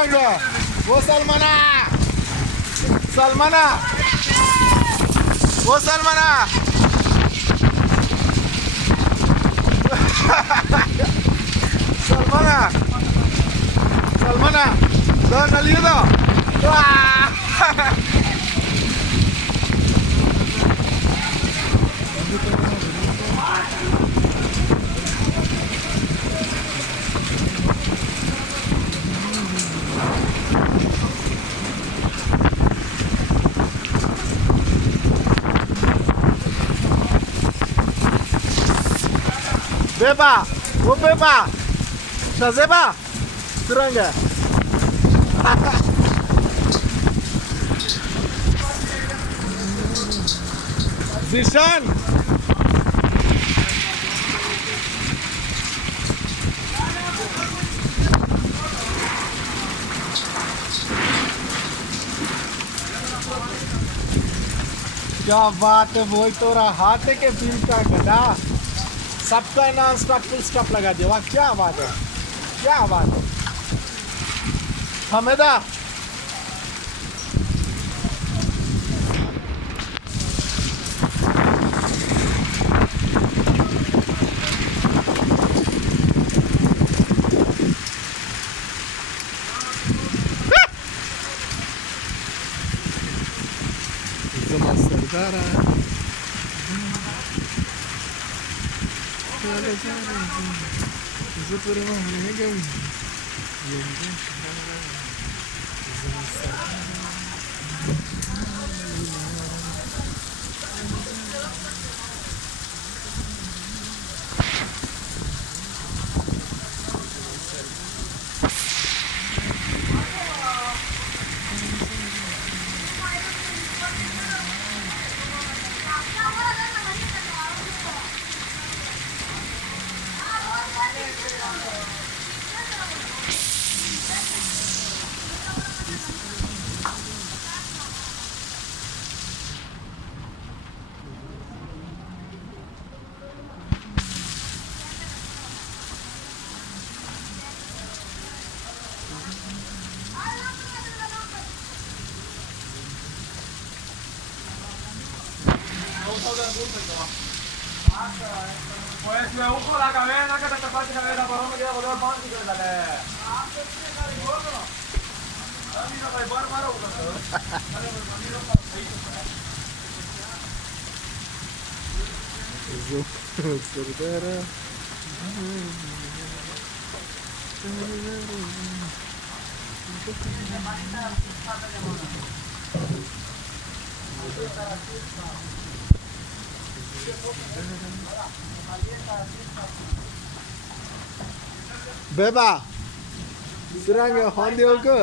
Stranga! Wo Salmana! Salmana! Wo Salmana! Salmana! Salmana! ¿Dónde ha salido? ¡Ah! Beba! Ô Beba! Shazeba! Stranga! Zishan! क्या बात है, वही तो रहा हाथ है के फिल्म का गधा सबका नॉन स्टॉप फुल स्टॉप लगा दिया। वाह क्या बात है, क्या बात है हमेदा। Sardara. Pues me uso la cabeza que te tapaste la cabeza, pero no me quiero volver al banco y que la de. Sardara. Beba! Stranga, hondi olku.